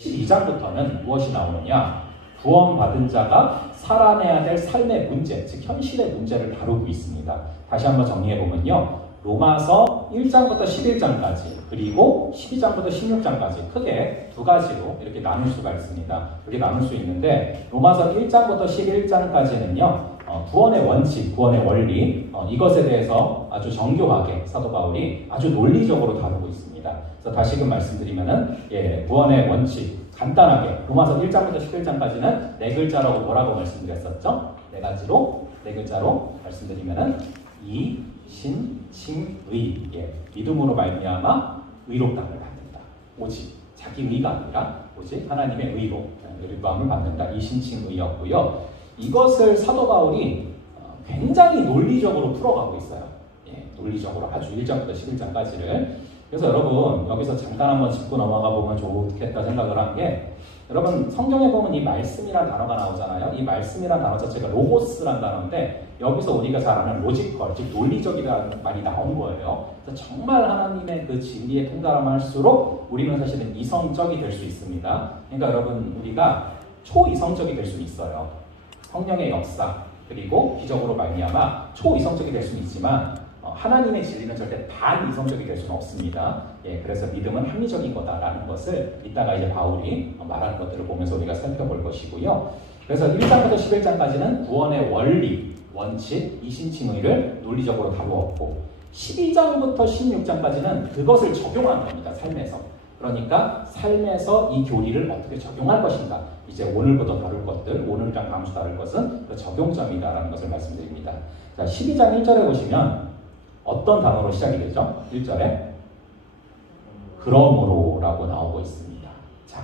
12장부터는 무엇이 나오느냐? 구원받은 자가 살아내야 될 삶의 문제, 즉 현실의 문제를 다루고 있습니다. 다시 한번 정리해보면요. 로마서 1장부터 11장까지 그리고 12장부터 16장까지 크게 두 가지로 이렇게 나눌 수가 있습니다. 이렇게 나눌 수 있는데 로마서 1장부터 11장까지는요. 구원의 원칙, 구원의 원리 이것에 대해서 아주 정교하게 사도 바울이 아주 논리적으로 다루고 있습니다. 그래서 다시금 말씀드리면은 구원의 원칙 간단하게 로마서 1장부터 11장까지는 네 글자라고 뭐라고 말씀드렸었죠? 네 글자로 말씀드리면은 이, 신, 칭, 의. 믿음으로 말미암아 의롭다함을 받는다. 오직 자기 의가 아니라 오직 하나님의 의로 의롭다함을 받는다. 이, 신, 칭, 의였고요. 이것을 사도 바울이 굉장히 논리적으로 풀어가고 있어요. 논리적으로 아주 1장부터 11장까지를. 그래서 여러분 여기서 잠깐 한번 짚고 넘어가 보면 좋겠다 생각을 한 게, 여러분 성경에 보면 이 말씀이란 단어가 나오잖아요. 이 말씀이란 단어 자체가 로고스란 단어인데 여기서 우리가 잘 아는 로지컬, 즉 논리적이라는 말이 나온 거예요. 그래서 정말 하나님의 그 진리에 통달할수록 우리는 사실은 이성적이 될 수 있습니다. 그러니까 여러분 우리가 초이성적이 될 수 있어요. 성령의 역사 그리고 기적으로 말미암아 초이성적이 될 수는 있지만 하나님의 진리는 절대 반이성적이 될 수는 없습니다. 그래서 믿음은 합리적인 거다라는 것을 이따가 이제 바울이 말하는 것들을 보면서 우리가 살펴볼 것이고요. 그래서 1장부터 11장까지는 구원의 원리, 원칙, 이신칭의를 논리적으로 다루었고 12장부터 16장까지는 그것을 적용한 겁니다. 삶에서. 그러니까 삶에서 이 교리를 어떻게 적용할 것인가. 이제 오늘부터 다룰 것들, 오늘이랑 다음 주 다룰 것은 그 적용점이다라는 것을 말씀드립니다. 자, 12장 1절에 보시면 어떤 단어로 시작이 되죠? 1절에 그러므로라고 나오고 있습니다. 자,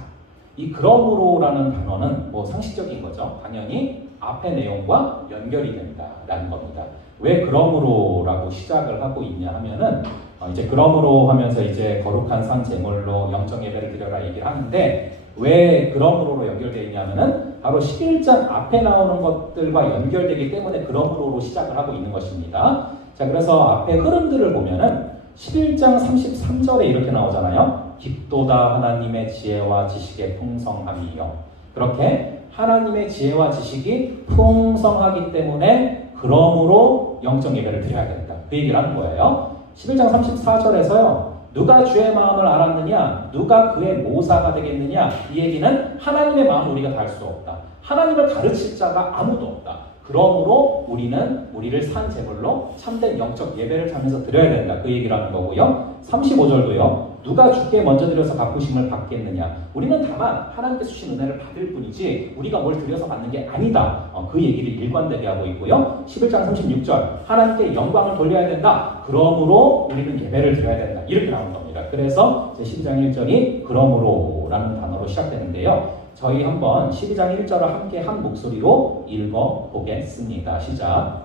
이 그러므로라는 단어는 뭐 상식적인 거죠. 당연히 앞의 내용과 연결이 된다라는 겁니다. 왜 그러므로라고 시작을 하고 있냐 하면은 이제 그러므로 하면서 이제 거룩한 산 제물로 영적 예배를 드려라 얘기를 하는데 왜 그러므로로 연결되어 있냐면은 바로 11장 앞에 나오는 것들과 연결되기 때문에 그러므로로 시작을 하고 있는 것입니다. 자, 그래서 앞에 흐름들을 보면은 11장 33절에 이렇게 나오잖아요. 깊도다 하나님의 지혜와 지식의 풍성함이요. 그렇게 하나님의 지혜와 지식이 풍성하기 때문에 그러므로 영적 예배를 드려야 된다. 그 얘기를 하는 거예요. 11장 34절에서요. 누가 주의 마음을 알았느냐? 누가 그의 모사가 되겠느냐? 이 얘기는 하나님의 마음을 우리가 다 알 수 없다. 하나님을 가르칠 자가 아무도 없다. 그러므로 우리는 우리를 산 제물로 참된 영적 예배를 하면서 드려야 된다. 그 얘기를 하는 거고요. 35절도요. 누가 주께 먼저 드려서 갚으심을 받겠느냐. 우리는 다만 하나님께서 주신 은혜를 받을 뿐이지 우리가 뭘 드려서 받는 게 아니다. 그 얘기를 일관되게 하고 있고요. 11장 36절 하나님께 영광을 돌려야 된다. 그러므로 우리는 예배를 드려야 된다. 이렇게 나오는 겁니다. 그래서 12장 1절이 그러므로라는 단어로 시작되는데요. 저희 한번 12장 1절을 함께 한 목소리로 읽어보겠습니다. 시작.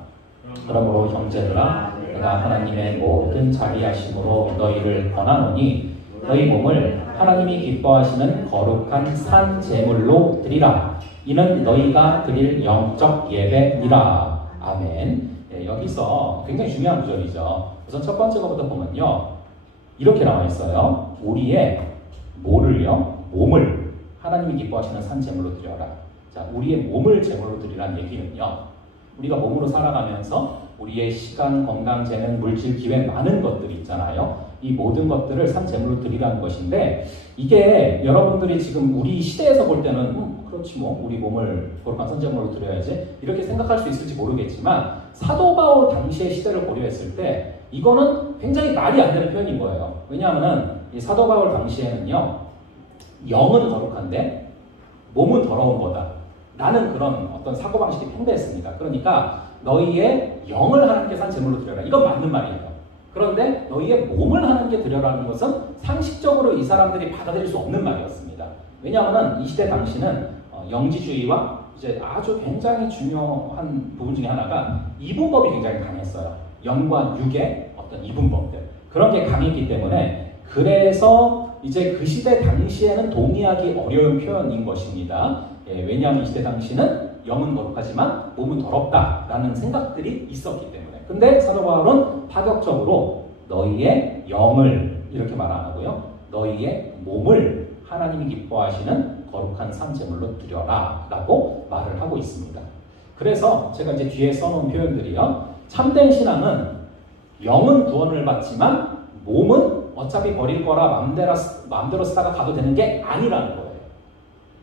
그러므로 형제들아 내가 하나님의 모든 자비하심으로 너희를 권하노니 너희 몸을 하나님이 기뻐하시는 거룩한 산 제물로 드리라. 이는 너희가 드릴 영적 예배니라. 아멘. 여기서 굉장히 중요한 구절이죠. 우선 첫 번째 것부터 보면요. 이렇게 나와 있어요. 우리의 몸을 하나님이 기뻐하시는 산 제물로 드려라. 자, 우리의 몸을 제물로 드리라는 얘기는요. 우리가 몸으로 살아가면서 우리의 시간, 건강, 재능, 물질, 기회 많은 것들이 있잖아요. 이 모든 것들을 산 제물로 드리라는 것인데 이게 여러분들이 지금 우리 시대에서 볼 때는 그렇지 뭐 우리 몸을 거룩한 산 제물로 드려야지 이렇게 생각할 수 있을지 모르겠지만 사도 바울 당시의 시대를 고려했을 때 이거는 굉장히 말이 안 되는 표현인 거예요. 왜냐하면 이 사도 바울 당시에는요. 영은 거룩한데 몸은 더러운 거다. 라는 그런 어떤 사고방식이 팽배했습니다. 그러니까 너희의 영을 하나님께 산 제물로 드려라. 이건 맞는 말이에요. 그런데 너희의 몸을 하나님께 드려라는 것은 상식적으로 이 사람들이 받아들일 수 없는 말이었습니다. 왜냐하면 이 시대 당시는 영지주의와 이제 아주 굉장히 중요한 부분 중에 하나가 이분법이 굉장히 강했어요. 영과 육의 어떤 이분법들. 그런 게 강했기 때문에 그래서 이제 그 시대 당시에는 동의하기 어려운 표현인 것입니다. 왜냐하면 이 시대 당시는 영은 거룩하지만 몸은 더럽다라는 생각들이 있었기 때문에. 근데 사도 바울은 파격적으로 너희의 영을 이렇게 말 안 하고요. 너희의 몸을 하나님이 기뻐하시는 거룩한 산 제물로 드려라 라고 말을 하고 있습니다. 그래서 제가 이제 뒤에 써놓은 표현들이요. 참된 신앙은 영은 구원을 받지만 몸은 어차피 버릴 거라 마음대로 쓰다가 가도 되는 게 아니라는 거예요.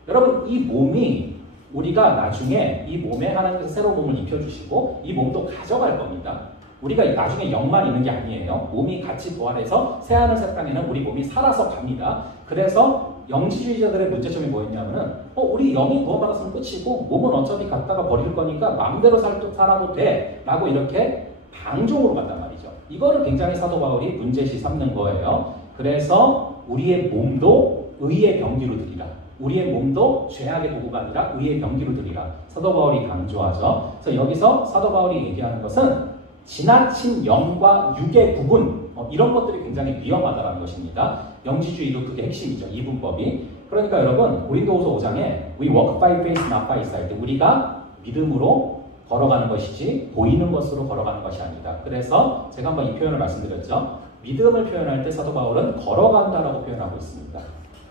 여러분, 이 몸이 우리가 나중에 이 몸에 하나님께서 새로운 몸을 입혀주시고 이 몸도 가져갈 겁니다. 우리가 나중에 영만 있는 게 아니에요. 몸이 같이 부활해서 새하늘 새 땅에는 우리 몸이 살아서 갑니다. 그래서 영지주의자들의 문제점이 뭐였냐면은 우리 영이 구원받았으면 끝이고 몸은 어차피 갖다가 버릴 거니까 마음대로 살아도 돼 라고 이렇게 방종으로 간단 말이죠. 이거를 굉장히 사도 바울이 문제시 삼는 거예요. 그래서 우리의 몸도 의의 병기로 드리라. 우리의 몸도 죄악의 도구가 아니라 의의 병기로 드리라. 사도 바울이 강조하죠. 그래서 여기서 사도 바울이 얘기하는 것은 지나친 영과 육의 구분, 이런 것들이 굉장히 위험하다는 것입니다. 영지주의도 그게 핵심이죠. 이분법이. 그러니까 여러분, 고린도후서 5장에 We walk by faith, not by sight. 우리가 믿음으로 걸어가는 것이지 보이는 것으로 걸어가는 것이 아니다. 그래서 제가 한번 이 표현을 말씀드렸죠. 믿음을 표현할 때 사도 바울은 걸어간다라고 표현하고 있습니다.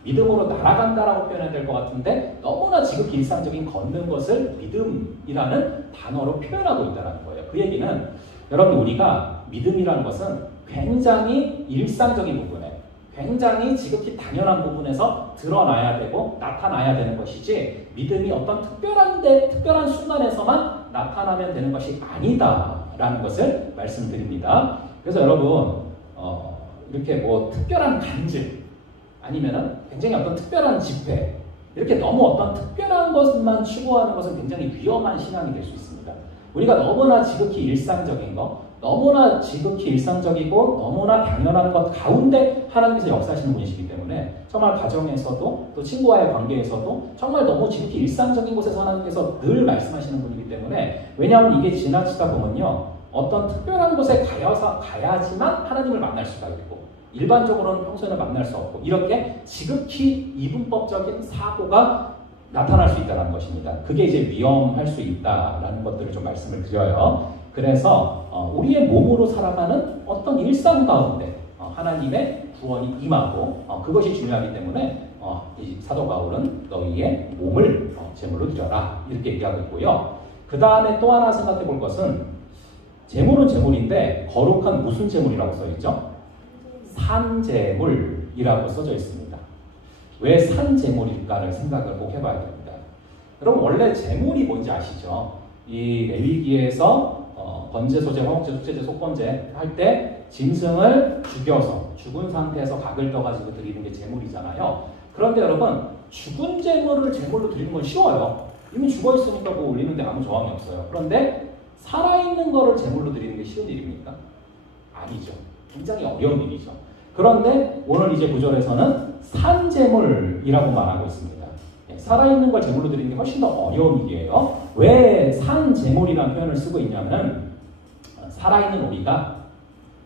믿음으로 날아간다라고 표현해야 될 것 같은데 너무나 지극히 일상적인 걷는 것을 믿음이라는 단어로 표현하고 있다는 거예요. 그 얘기는 여러분, 우리가 믿음이라는 것은 굉장히 일상적인 부분에 굉장히 지극히 당연한 부분에서 드러나야 되고 나타나야 되는 것이지 믿음이 어떤 특별한 순간에서만 나타나면 되는 것이 아니다라는 것을 말씀드립니다. 그래서 여러분 이렇게 뭐 특별한 간증 아니면은 굉장히 어떤 특별한 집회 이렇게 너무 어떤 특별한 것만 추구하는 것은 굉장히 위험한 신앙이 될 수 있습니다. 우리가 너무나 지극히 일상적인 거, 너무나 지극히 일상적이고 너무나 당연한 것 가운데 하나님께서 역사하시는 분이시기 때문에 정말 가정에서도 또 친구와의 관계에서도 정말 너무 지극히 일상적인 곳에서 하나님께서 늘 말씀하시는 분이기 때문에 왜냐하면 이게 지나치다 보면요 어떤 특별한 곳에 가야지만 하나님을 만날 수가 있고 일반적으로는 평소에는 만날 수 없고 이렇게 지극히 이분법적인 사고가 나타날 수 있다는 것입니다. 그게 이제 위험할 수 있다라는 것들을 좀 말씀을 드려요. 그래서 우리의 몸으로 살아가는 어떤 일상 가운데 하나님의 구원이 임하고 그것이 중요하기 때문에 이 사도 바울은 너희의 몸을 제물로 드려라 이렇게 얘기하고 있고요. 그 다음에 또 하나 생각해 볼 것은 제물은 제물인데 거룩한 무슨 제물이라고 써 있죠? 산제물이라고 써져 있습니다. 왜 산제물일까를 생각을 꼭 해봐야 됩니다. 여러분 원래 제물이 뭔지 아시죠? 이 레위기에서 번제소제, 화목제, 속죄제, 속건제 할 때 짐승을 죽여서 죽은 상태에서 각을 떠가지고 드리는 게 제물이잖아요. 그런데 여러분 죽은 제물을 제물로 드리는 건 쉬워요. 이미 죽어있으니까 뭐 올리는데 아무 저항이 없어요. 그런데 살아있는 거를 제물로 드리는 게 쉬운 일입니까? 아니죠. 굉장히 어려운 일이죠. 그런데 오늘 이제 구절에서는 산제물이라고 말하고 있습니다. 살아있는 걸 제물로 드리는 게 훨씬 더 어려운 일이에요. 왜 산제물이라는 표현을 쓰고 있냐면 살아있는 우리가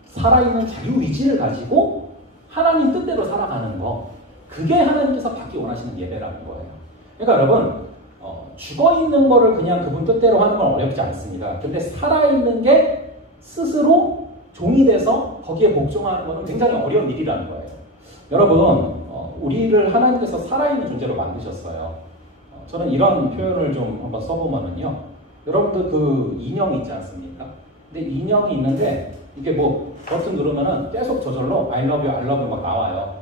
살아있는 자유의지를 가지고 하나님 뜻대로 살아가는 거 그게 하나님께서 받기 원하시는 예배라는 거예요. 그러니까 여러분 죽어있는 거를 그냥 그분 뜻대로 하는 건 어렵지 않습니다. 근데 살아있는 게 스스로 종이 돼서 거기에 복종하는 것은 굉장히 어려운 일이라는 거예요. 여러분 우리를 하나님께서 살아있는 존재로 만드셨어요. 저는 이런 표현을 좀 한번 써보면은요. 여러분들 그 인형 있지 않습니까? 근데 인형이 있는데 이게 뭐 버튼 누르면은 계속 저절로 I love you, I love you 막 나와요.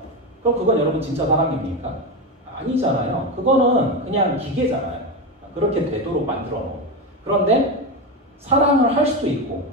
그럼 그건 여러분 진짜 사랑입니까? 아니잖아요. 그거는 그냥 기계잖아요. 그렇게 되도록 만들어 놓은. 그런데 사랑을 할 수도 있고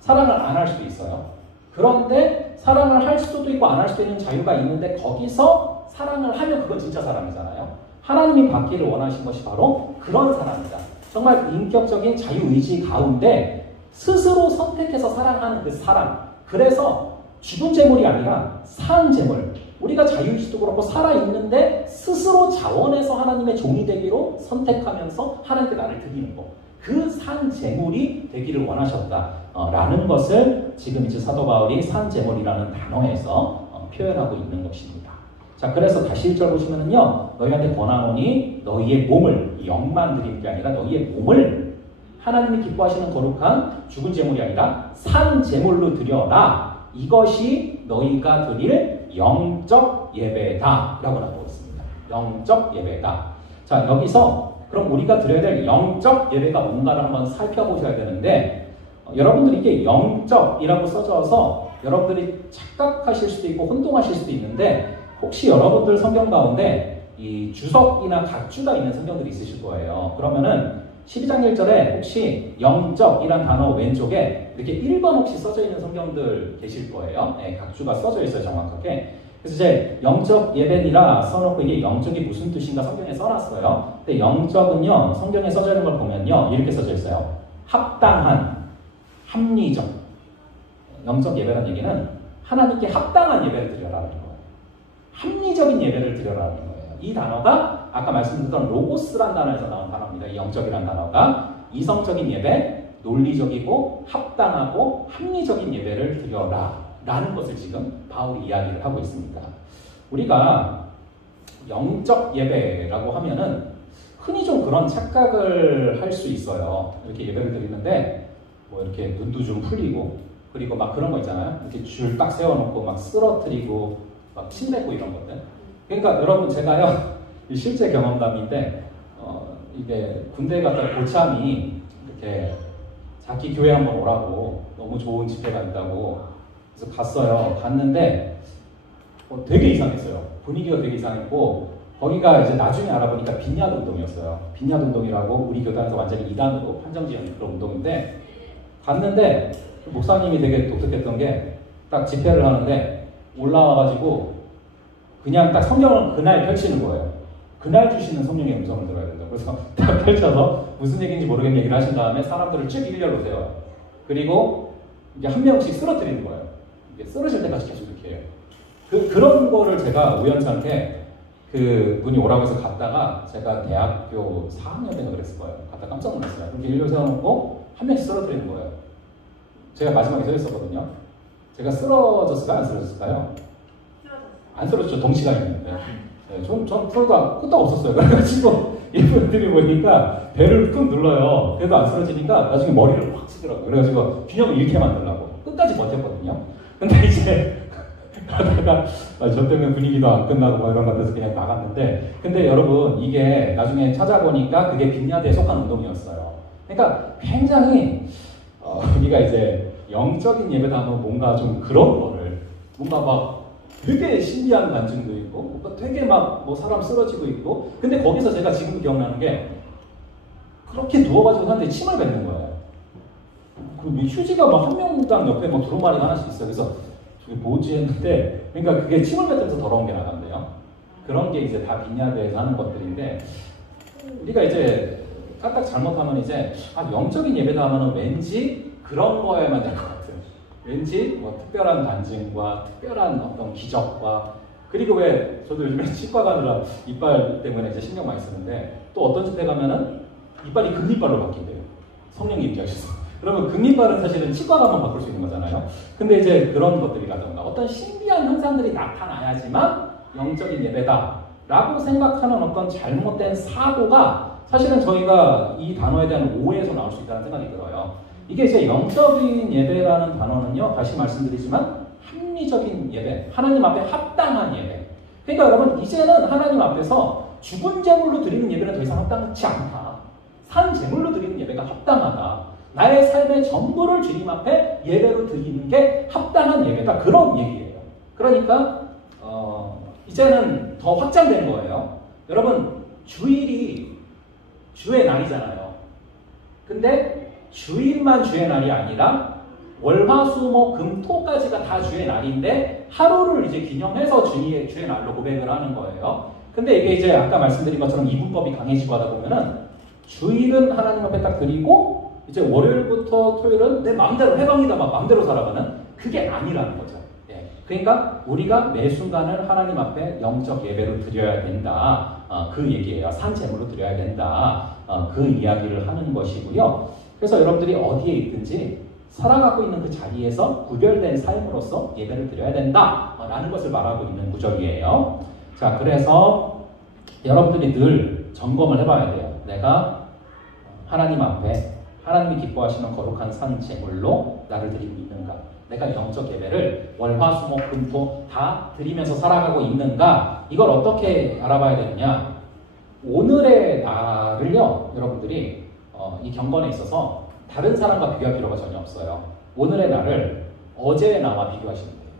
사랑을 안 할 수도 있어요. 그런데 사랑을 할 수도 있고 안 할 수도 있는 자유가 있는데 거기서 사랑을 하면 그건 진짜 사랑이잖아요. 하나님이 받기를 원하신 것이 바로 그런 사랑이다. 정말 인격적인 자유의지 가운데 스스로 선택해서 사랑하는 그 사랑. 그래서 죽은 제물이 아니라 산 제물. 우리가 자유의지도 그렇고 살아있는데 스스로 자원해서 하나님의 종이 되기로 선택하면서 하나님께 나를 드리는 것. 그 산 제물이 되기를 원하셨다라는 것을 지금 이제 사도 바울이 산 제물이라는 단어에서 표현하고 있는 것입니다. 자, 그래서 다시 1절 보시면은요, 너희한테 권하노니 너희의 몸을 영만 드리는 게 아니라 너희의 몸을 하나님이 기뻐하시는 거룩한 죽은 제물이 아니라 산 제물로 드려라. 이것이 너희가 드릴 영적 예배다라고 나오고 있습니다. 영적 예배다. 자, 여기서 그럼 우리가 드려야 될 영적 예배가 뭔가를 한번 살펴보셔야 되는데 여러분들이 이게 영적이라고 써져서 여러분들이 착각하실 수도 있고 혼동하실 수도 있는데 혹시 여러분들 성경 가운데 이 주석이나 각주가 있는 성경들이 있으실 거예요. 그러면은 12장 1절에 혹시 영적이란 단어 왼쪽에 이렇게 1번 혹시 써져 있는 성경들 계실 거예요. 네, 각주가 써져 있어요, 정확하게. 그래서 이제 영적 예배니라 써놓고 이게 영적이 무슨 뜻인가 성경에 써놨어요. 근데 영적은요, 성경에 써져 있는 걸 보면요, 이렇게 써져 있어요. 합당한, 합리적. 영적 예배라는 얘기는 하나님께 합당한 예배를 드려라는 거예요. 합리적인 예배를 드려라는 거예요. 이 단어가 아까 말씀드렸던 로고스란 단어에서 나온 단어입니다. 이 영적이란 단어가 이성적인 예배, 논리적이고 합당하고 합리적인 예배를 드려라 라는 것을 지금 바울이 이야기를 하고 있습니다. 우리가 영적 예배라고 하면은 흔히 좀 그런 착각을 할 수 있어요. 이렇게 예배를 드리는데 뭐 이렇게 눈도 좀 풀리고 그리고 막 그런 거 있잖아요. 이렇게 줄 딱 세워놓고 막 쓰러뜨리고 막 침뱉고 이런 것들. 그러니까 여러분 제가요 실제 경험담인데 이게 군대 갔다 고참이 이렇게 자기 교회 한번 오라고 너무 좋은 집회가 있다고 그래서 갔어요. 갔는데 되게 이상했어요. 분위기가 되게 이상했고 거기가 이제 나중에 알아보니까 빈야드 운동이었어요. 빈야드 운동이라고 우리 교단에서 완전히 이단으로 판정지은 그런 운동인데 갔는데 목사님이 되게 독특했던 게 딱 집회를 하는데 올라와가지고 그냥 딱 성경을 그날 펼치는 거예요. 그날 주시는 성령의 음성을 들어야 된다. 그래서 딱 펼쳐서 무슨 얘기인지 모르겠는 얘기를 하신 다음에 사람들을 쭉 일렬로 세워요. 그리고 이게 한 명씩 쓰러뜨리는 거예요. 이게 쓰러질 때까지 계속 이렇게 해요. 그런 거를 제가 우연찮게 그 분이 오라고 해서 갔다가 제가 대학교 4학년 때가 그랬을 거예요. 갔다 깜짝 놀랐어요. 그렇게 일렬 세워놓고 한 명씩 쓰러뜨리는 거예요. 제가 마지막에 서 있었거든요. 제가 쓰러졌을까요? 안 쓰러졌을까요? 안 쓰러졌죠. 덩치가 있는데. 네, 전 프로가 끄떡 없었어요. 그래가지고 이분들이 보니까 배를 꾹 눌러요. 그래도 안 쓰러지니까 나중에 머리를 확 치더라고요. 그래가지고 균형을 잃게 만들려고 끝까지 버텼거든요. 근데 이제 그러다가 저 때문에 분위기도 안 끝나고 뭐 이런 것 같아서 그냥 나갔는데 근데 여러분 이게 나중에 찾아보니까 그게 빈야드에 속한 운동이었어요. 그러니까 굉장히 우리가 이제 영적인 예배다 하면 뭔가 좀 그런 거를 뭔가 막 되게 신비한 간증도 있고 뭔가 되게 막 뭐 사람 쓰러지고 있고 근데 거기서 제가 지금 기억나는 게 그렇게 누워가지고 사람들이 침을 뱉는 거예요. 그리고 휴지가 막 한 명당 옆에 막 두루마리가 하나씩 있어요. 그래서 저게 뭐지 했는데 그러니까 그게 침을 뱉으면서 더러운 게 나간대요. 그런 게 이제 다 빈야드에서 하는 것들인데 우리가 이제 까딱 잘못하면 이제 영적인 예배다 하면은 왠지 그런 거에만 될 것 같은 왠지 뭐 특별한 간증과 특별한 어떤 기적과 그리고 왜 저도 요즘에 치과 가느라 이빨 때문에 이제 신경 많이 쓰는데 또 어떤 집에 가면은 이빨이 금이빨로 바뀐대요. 성령이 임재하셔서. 그러면 금이빨은 사실은 치과 가면 바꿀 수 있는 거잖아요. 근데 이제 그런 것들이라던가 어떤 신비한 현상들이 나타나야지만 영적인 예배다라고 생각하는 어떤 잘못된 사고가 사실은 저희가 이 단어에 대한 오해에서 나올 수 있다는 생각이 들어요. 이게 이제 영적인 예배라는 단어는요, 다시 말씀드리지만 합리적인 예배, 하나님 앞에 합당한 예배. 그러니까 여러분 이제는 하나님 앞에서 죽은 제물로 드리는 예배는 더 이상 합당치 않다. 산 제물로 드리는 예배가 합당하다. 나의 삶의 전부를 주님 앞에 예배로 드리는 게 합당한 예배다. 그런 얘기예요. 그러니까 이제는 더 확장된 거예요. 여러분 주일이 주의 날이잖아요. 근데 주일만 주의 날이 아니라 월화수목금토까지가 다 주의 날인데 하루를 이제 기념해서 주의 날로 고백을 하는 거예요. 근데 이게 이제 아까 말씀드린 것처럼 이분법이 강해지고 하다 보면은 주일은 하나님 앞에 딱 드리고 이제 월요일부터 토요일은 내 마음대로 해방이다 막 마음대로 살아가는 그게 아니라는 거죠. 예. 그러니까 우리가 매 순간을 하나님 앞에 영적 예배로 드려야 된다. 그 얘기예요. 산 제물로 드려야 된다. 그 이야기를 하는 것이고요. 그래서 여러분들이 어디에 있든지 살아가고 있는 그 자리에서 구별된 삶으로서 예배를 드려야 된다 라는 것을 말하고 있는 구절이에요. 자, 그래서 여러분들이 늘 점검을 해봐야 돼요. 내가 하나님 앞에 하나님이 기뻐하시는 거룩한 산 제물로 나를 드리고 있는가. 내가 영적 예배를 월화수목금토 다 드리면서 살아가고 있는가? 이걸 어떻게 알아봐야 되느냐? 오늘의 나를요, 여러분들이 이 경건에 있어서 다른 사람과 비교할 필요가 전혀 없어요. 오늘의 나를 어제의 나와 비교하시면 돼요.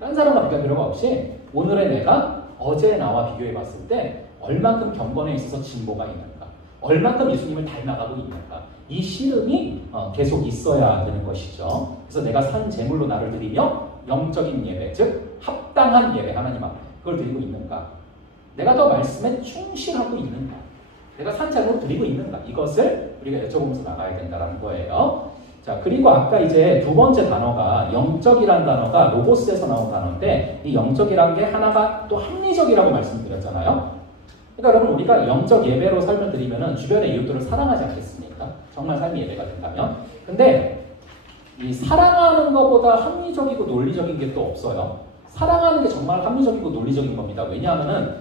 다른 사람과 비교할 필요가 없이 오늘의 내가 어제의 나와 비교해 봤을 때 얼만큼 경건에 있어서 진보가 있는가, 얼만큼 예수님을 닮아가고 있는가, 이 씨름이 계속 있어야 되는 것이죠. 그래서 내가 산 제물로 나를 드리며 영적인 예배, 즉 합당한 예배, 하나님 앞에 그걸 드리고 있는가, 내가 더 말씀에 충실하고 있는가, 내가 산 제물로 드리고 있는가, 이것을 우리가 여쭤보면서 나가야 된다는 거예요. 자, 그리고 아까 이제 두 번째 단어가 영적이란 단어가 로고스에서 나온 단어인데, 이 영적이란 게 하나가 또 합리적이라고 말씀드렸잖아요. 그러니까 여러분, 우리가 영적 예배로 삶을 드리면은 주변의 이웃들을 사랑하지 않겠습니까? 정말 삶이 예배가 된다면. 근데 이 사랑하는 것보다 합리적이고 논리적인 게 또 없어요. 사랑하는 게 정말 합리적이고 논리적인 겁니다. 왜냐하면은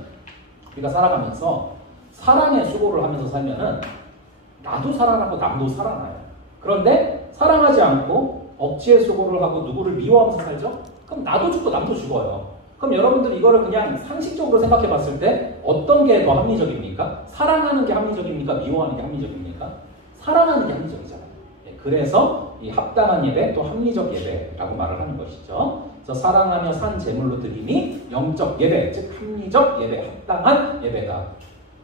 우리가 살아가면서 사랑의 수고를 하면서 살면은 나도 살아나고 남도 살아나요. 그런데 사랑하지 않고 억지의 수고를 하고 누구를 미워하면서 살죠? 그럼 나도 죽고 남도 죽어요. 그럼 여러분들 이거를 그냥 상식적으로 생각해 봤을 때 어떤 게 더 합리적입니까? 사랑하는 게 합리적입니까? 미워하는 게 합리적입니까? 사랑하는 게 합리적이잖아요. 네, 그래서 이 합당한 예배, 또 합리적 예배라고 말을 하는 것이죠. 그래서 사랑하며 산 제물로 드리니 영적 예배, 즉 합리적 예배, 합당한 예배다.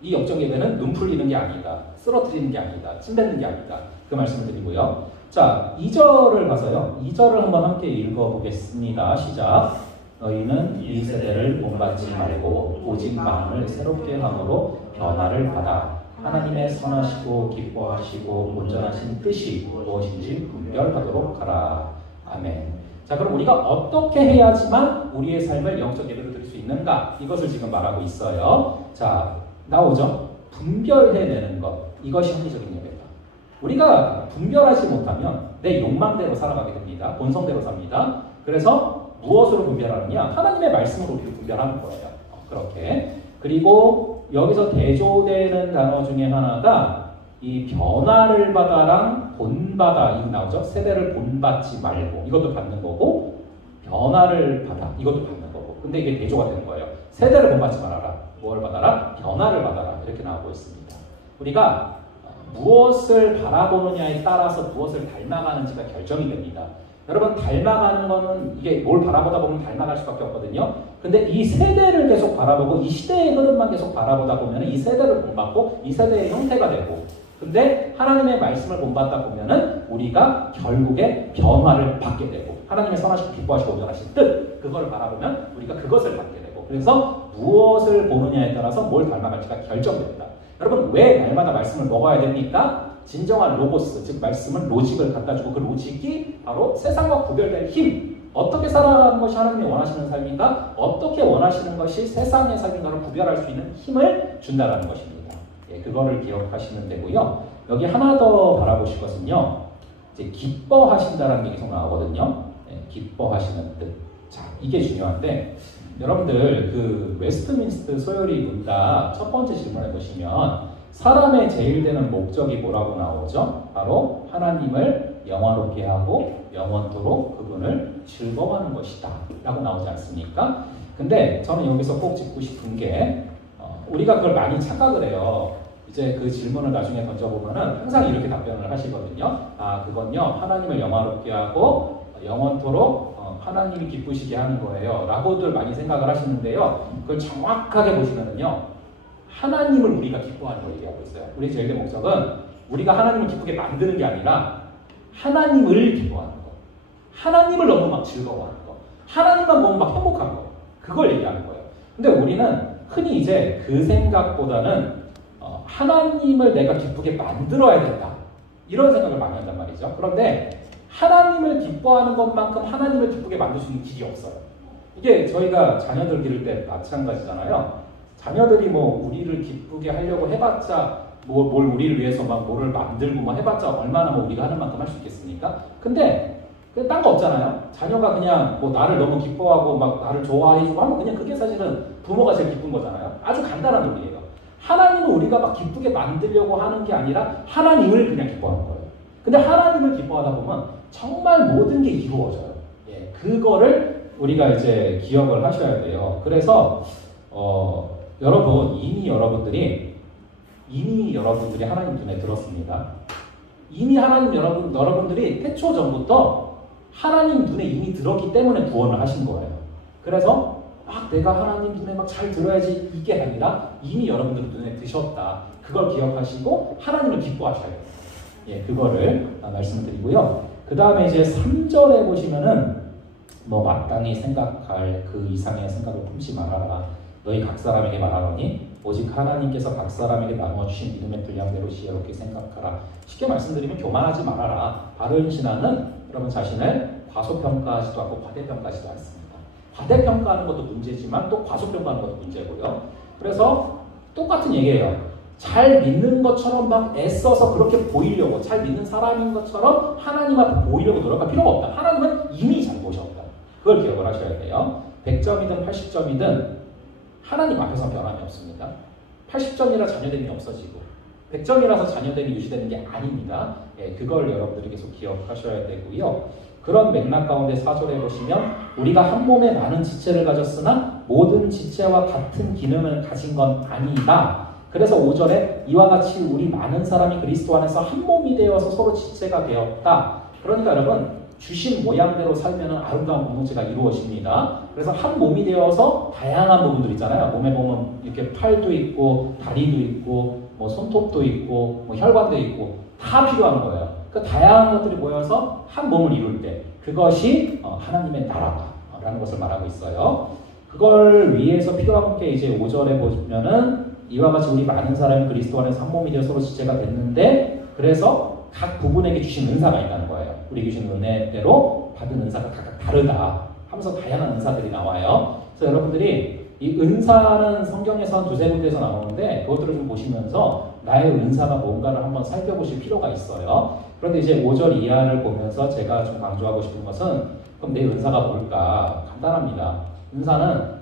이 영적 예배는 눈 풀리는 게 아니다. 쓰러뜨리는 게 아니다. 침 뱉는 게 아니다. 그 말씀을 드리고요. 자, 2절을 봐서요. 2절을 한번 함께 읽어보겠습니다. 시작. 너희는 이 세대를 본받지 말고 오직 마음을 새롭게 함으로 변화를 받아 하나님의 선하시고 기뻐하시고 온전하신 뜻이 무엇인지 분별하도록 하라. 아멘. 자, 그럼 우리가 어떻게 해야지만 우리의 삶을 영적 예배로 드릴 수 있는가? 이것을 지금 말하고 있어요. 자, 나오죠? 분별해내는 것. 이것이 합리적인 예배다. 우리가 분별하지 못하면 내 욕망대로 살아가게 됩니다. 본성대로 삽니다. 그래서 무엇으로 분별하느냐? 하나님의 말씀으로 분별하는 거예요. 그렇게. 그리고 여기서 대조되는 단어 중에 하나가 이 변화를 받아랑 본받아, 이거 나오죠? 세대를 본받지 말고, 이것도 받는 거고, 변화를 받아, 이것도 받는 거고. 근데 이게 대조가 되는 거예요. 세대를 본받지 말아라. 뭘 받아라? 변화를 받아라. 이렇게 나오고 있습니다. 우리가 무엇을 바라보느냐에 따라서 무엇을 닮아가는지가 결정이 됩니다. 여러분, 닮아가는 거는 이게 뭘 바라보다 보면 닮아갈 수밖에 없거든요. 근데 이 세대를 계속 바라보고 이 시대의 흐름만 계속 바라보다 보면 이 세대를 본받고 이 세대의 형태가 되고, 근데 하나님의 말씀을 본받다 보면은 우리가 결국에 변화를 받게 되고, 하나님의 선하시고 기뻐하시고 온전하신 뜻, 그걸 바라보면 우리가 그것을 받게 되고, 그래서 무엇을 보느냐에 따라서 뭘 닮아갈지가 결정됩니다. 여러분, 왜 날마다 말씀을 먹어야 됩니까? 진정한 로고스, 즉 말씀은 로직을 갖다 주고, 그 로직이 바로 세상과 구별된 힘, 어떻게 살아가는 것이 하나님이 원하시는 삶인가, 어떻게 원하시는 것이 세상의 삶인가를 구별할 수 있는 힘을 준다는 것입니다. 예, 그거를 기억하시면 되고요. 여기 하나 더 바라보실 것은요, 이제 기뻐하신다라는 게 계속 나오거든요. 예, 기뻐하시는 뜻. 자, 이게 중요한데, 여러분들 그 웨스트민스터 소요리 문답 첫 번째 질문에 보시면 사람의 제일 되는 목적이 뭐라고 나오죠? 바로 하나님을 영화롭게 하고 영원토록 그분을 즐거워하는 것이다 라고 나오지 않습니까? 근데 저는 여기서 꼭 짚고 싶은 게 우리가 그걸 많이 착각을 해요. 이제 그 질문을 나중에 던져보면은 항상 이렇게 답변을 하시거든요. 아, 그건요, 하나님을 영화롭게 하고 영원토록 하나님이 기쁘시게 하는 거예요 라고들 많이 생각을 하시는데요. 그걸 정확하게 보시면은요, 하나님을 우리가 기뻐하는 걸 얘기하고 있어요. 우리의 제일된 목적은 우리가 하나님을 기쁘게 만드는 게 아니라 하나님을 기뻐하는 거, 하나님을 너무 막 즐거워하는 거, 하나님만 보면 막 행복한 거, 그걸 얘기하는 거예요. 근데 우리는 흔히 이제 그 생각보다는 하나님을 내가 기쁘게 만들어야 된다, 이런 생각을 많이 한단 말이죠. 그런데 하나님을 기뻐하는 것만큼 하나님을 기쁘게 만들 수 있는 길이 없어요. 이게 저희가 자녀들 기를 때 마찬가지잖아요. 자녀들이 뭐 우리를 기쁘게 하려고 해봤자 뭘 우리를 위해서 막 뭐를 만들고 막 해봤자 얼마나 뭐 우리가 하는 만큼 할 수 있겠습니까? 근데 딴 거 없잖아요. 자녀가 그냥 뭐 나를 너무 기뻐하고 막 나를 좋아해주고 하면 그냥 그게 사실은 부모가 제일 기쁜 거잖아요. 아주 간단한 논리예요. 하나님은 우리가 막 기쁘게 만들려고 하는 게 아니라 하나님을 그냥 기뻐하는 거예요. 근데 하나님을 기뻐하다 보면 정말 모든 게 이루어져요. 그거를 우리가 이제 기억을 하셔야 돼요. 그래서 여러분 이미 여러분들이 하나님 눈에 들었습니다. 이미 하나님 여러분들이 태초 전부터 하나님 눈에 이미 들었기 때문에 구원을 하신 거예요. 그래서 막 내가 하나님 눈에 막 잘 들어야지 이게 아니라 이미 여러분들 눈에 드셨다. 그걸 기억하시고 하나님을 기뻐하셔야 돼요. 예, 그거를 말씀드리고요. 그 다음에 이제 3절에 보시면은 뭐 마땅히 생각할 그 이상의 생각을 품지 말아라. 너희 각 사람에게 말하노니 오직 하나님께서 각 사람에게 나누어 주신 믿음의 분량대로 지혜롭게 생각하라. 쉽게 말씀드리면 교만하지 말아라. 바른 신앙은 여러분 자신을 과소평가하지도 않고 과대평가하지도 않습니다. 과대평가하는 것도 문제지만 또 과소평가하는 것도 문제고요. 그래서 똑같은 얘기예요. 잘 믿는 것처럼 막 애써서 그렇게 보이려고, 잘 믿는 사람인 것처럼 하나님 앞에 보이려고 노력할 필요가 없다. 하나님은 이미 잘 보셨다. 그걸 기억을 하셔야 돼요. 100점이든 80점이든 하나님 앞에서 변함이 없습니다. 80점이라 자녀됨이 없어지고 100점이라서 자녀됨이 유지되는 게 아닙니다. 예, 그걸 여러분들이 계속 기억하셔야 되고요. 그런 맥락 가운데 4절에 보시면 우리가 한 몸에 많은 지체를 가졌으나 모든 지체와 같은 기능을 가진 건 아니다. 그래서 5절에 이와 같이 우리 많은 사람이 그리스도 안에서 한 몸이 되어서 서로 지체가 되었다. 그러니까 여러분 주신 모양대로 살면 아름다운 공동체가 이루어집니다. 그래서 한 몸이 되어서 다양한 부분들 있잖아요. 몸에 보면 이렇게 팔도 있고 다리도 있고 뭐 손톱도 있고 뭐 혈관도 있고 다 필요한 거예요. 그 다양한 것들이 모여서 한 몸을 이룰 때 그것이 하나님의 나라다라는 것을 말하고 있어요. 그걸 위해서 필요한 게 이제 5절에 보면은 이와 같이 우리 많은 사람이 그리스도 안에서 한 몸이 되어 서로 지체가 됐는데 그래서 각 부분에게 주신 은사가 있다는 거예요. 우리 주신 은혜대로 받은 은사가 각각 다르다 하면서 다양한 은사들이 나와요. 그래서 여러분들이 이 은사는 성경에서 한 두세 군데에서 나오는데 그것들을 좀 보시면서 나의 은사가 뭔가를 한번 살펴보실 필요가 있어요. 그런데 이제 5절 이하를 보면서 제가 좀 강조하고 싶은 것은 그럼 내 은사가 뭘까? 간단합니다. 은사는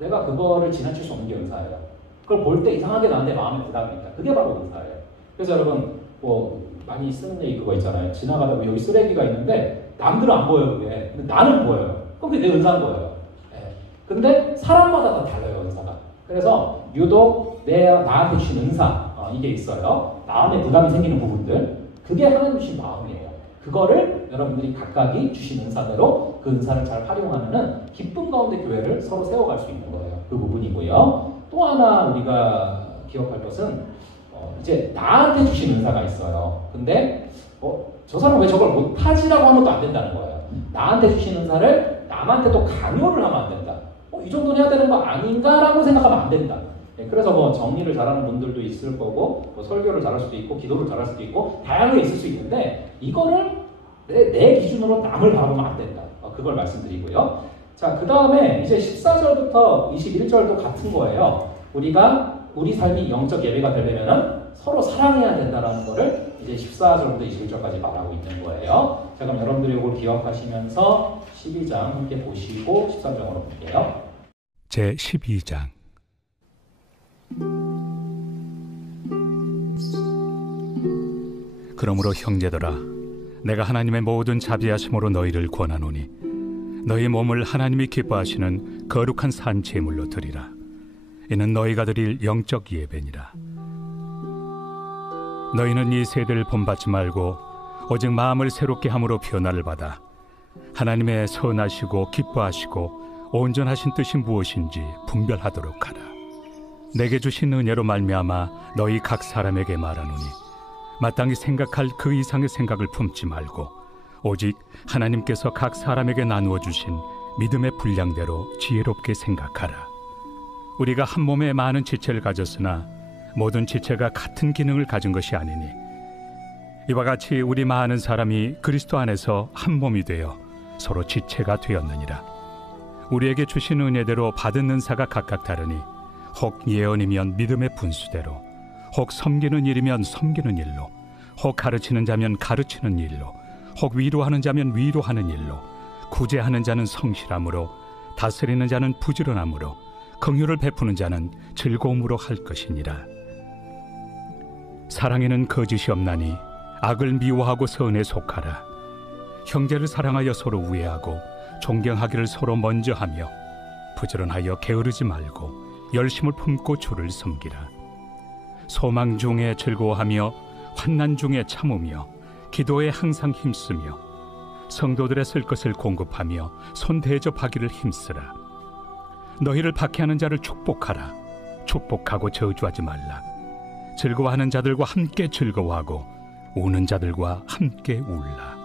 내가 그거를 지나칠 수 없는 게 은사예요. 그걸 볼 때 이상하게 나한테 마음에 부담이 있다. 그게 바로 은사예요. 그래서 여러분 뭐 많이 쓰는 얘기 그거 있잖아요. 지나가다 여기 쓰레기가 있는데 남들은 안 보여요. 그게. 근데 나는 보여요. 그럼 그게 내 은사인 거예요. 네. 근데 사람마다 다 달라요. 은사가. 그래서 유독 나한테 주신 은사 이게 있어요. 마음에 부담이 생기는 부분들 그게 하나님 주신 마음이에요. 그거를 여러분들이 각각이 주신 은사대로 그 은사를 잘 활용하면은 기쁨 가운데 교회를 서로 세워갈 수 있는 거예요. 그 부분이고요. 또 하나 우리가 기억할 것은 이제 나한테 주신 은사가 있어요. 근데 저 사람 왜 저걸 못하지라고 하면 또 안 된다는 거예요. 나한테 주신 은사를 남한테 또 강요를 하면 안 된다. 이 정도는 해야 되는 거 아닌가라고 생각하면 안 된다. 그래서 뭐 정리를 잘하는 분들도 있을 거고 뭐 설교를 잘할 수도 있고 기도를 잘할 수도 있고 다양하게 있을 수 있는데 이거를 내 기준으로 남을 바라보면 안 된다. 그걸 말씀드리고요. 자, 그 다음에 이제 14절부터 21절도 같은 거예요. 우리 삶이 영적 예배가 되려면 서로 사랑해야 된다는 거를 이제 14절부터 21절까지 말하고 있는 거예요. 자, 그럼 여러분들이 이걸 기억하시면서 12장 함께 보시고 13장으로 볼게요. 제 12장 그러므로 형제들아 내가 하나님의 모든 자비하심으로 너희를 권하노니 너희 몸을 하나님이 기뻐하시는 거룩한 산 제물로 드리라. 이는 너희가 드릴 영적 예배니라. 너희는 이 세대를 본받지 말고 오직 마음을 새롭게 함으로 변화를 받아 하나님의 선하시고 기뻐하시고 온전하신 뜻이 무엇인지 분별하도록 하라. 내게 주신 은혜로 말미암아 너희 각 사람에게 말하노니 마땅히 생각할 그 이상의 생각을 품지 말고 오직 하나님께서 각 사람에게 나누어 주신 믿음의 분량대로 지혜롭게 생각하라. 우리가 한 몸에 많은 지체를 가졌으나 모든 지체가 같은 기능을 가진 것이 아니니 이와 같이 우리 많은 사람이 그리스도 안에서 한 몸이 되어 서로 지체가 되었느니라. 우리에게 주신 은혜대로 받은 은사가 각각 다르니 혹 예언이면 믿음의 분수대로, 혹 섬기는 일이면 섬기는 일로, 혹 가르치는 자면 가르치는 일로, 혹 위로하는 자면 위로하는 일로, 구제하는 자는 성실함으로, 다스리는 자는 부지런함으로, 긍휼을 베푸는 자는 즐거움으로 할 것이니라. 사랑에는 거짓이 없나니 악을 미워하고 선에 속하라. 형제를 사랑하여 서로 우애하고 존경하기를 서로 먼저 하며 부지런하여 게으르지 말고 열심을 품고 주를 섬기라. 소망 중에 즐거워하며 환난 중에 참으며 기도에 항상 힘쓰며 성도들의 쓸 것을 공급하며 손 대접하기를 힘쓰라. 너희를 박해하는 자를 축복하라. 축복하고 저주하지 말라. 즐거워하는 자들과 함께 즐거워하고 우는 자들과 함께 울라.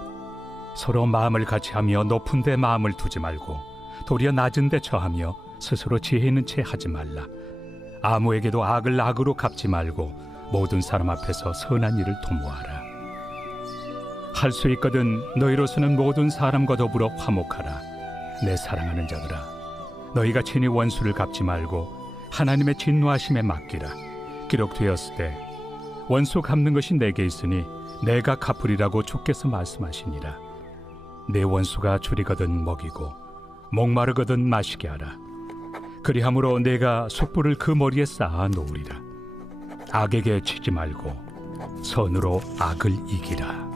서로 마음을 같이하며 높은 데 마음을 두지 말고 도리어 낮은 데 처하며 스스로 지혜 있는 채 하지 말라. 아무에게도 악을 악으로 갚지 말고 모든 사람 앞에서 선한 일을 도모하라. 할 수 있거든 너희로서는 모든 사람과 더불어 화목하라. 내 사랑하는 자들아, 너희가 친히 원수를 갚지 말고 하나님의 진노하심에 맡기라. 기록되었을 때 원수 갚는 것이 내게 있으니 내가 갚으리라고 주께서 말씀하시니라. 내 원수가 줄이거든 먹이고 목마르거든 마시게 하라. 그리함으로 내가 숯불을 그 머리에 쌓아 놓으리라. 악에게 치지 말고 선으로 악을 이기라.